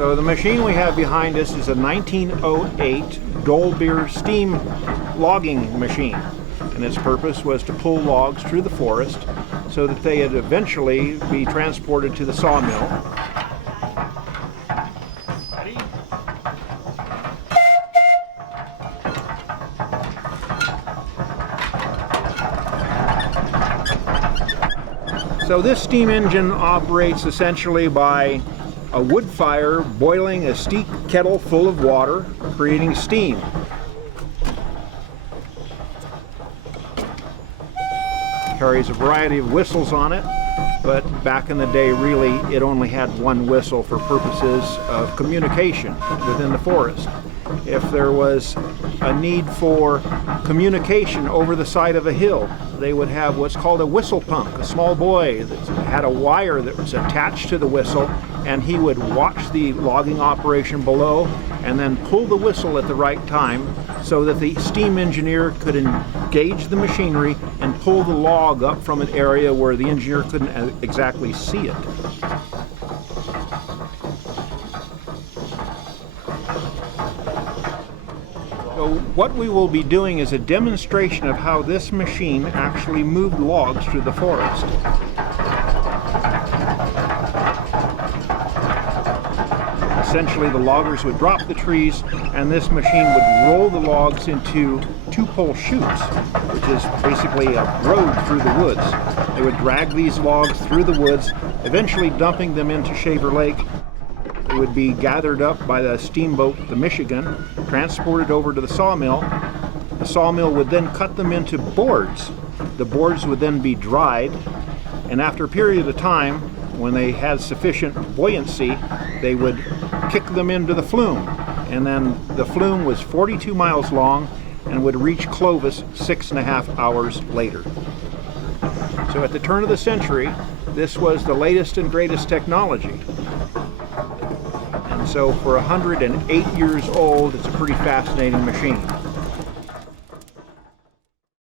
So the machine we have behind us is a 1908 Dolbeer steam logging machine, and its purpose was to pull logs through the forest so that they would eventually be transported to the sawmill. So this steam engine operates essentially by a wood fire boiling a steep kettle full of water, creating steam. Carries a variety of whistles on it, but back in the day really it only had one whistle for purposes of communication within the forest. If there was a need for communication over the side of a hill, they would have what's called a whistle punk, a small boy that had a wire that was attached to the whistle, and he would watch the logging operation below and then pull the whistle at the right time so that the steam engineer could engage the machinery and pull the log up from an area where the engineer couldn't exactly see it. So what we will be doing is a demonstration of how this machine actually moved logs through the forest. Essentially, the loggers would drop the trees, and this machine would roll the logs into two-pole chutes, which is basically a road through the woods. They would drag these logs through the woods, eventually dumping them into Shaver Lake. They would be gathered up by the steamboat, the Michigan, transported over to the sawmill. The sawmill would then cut them into boards. The boards would then be dried, and after a period of time, when they had sufficient buoyancy, they would kick them into the flume. And then the flume was 42 miles long and would reach Clovis 6.5 hours later. So at the turn of the century, this was the latest and greatest technology. And so for 108 years old, it's a pretty fascinating machine.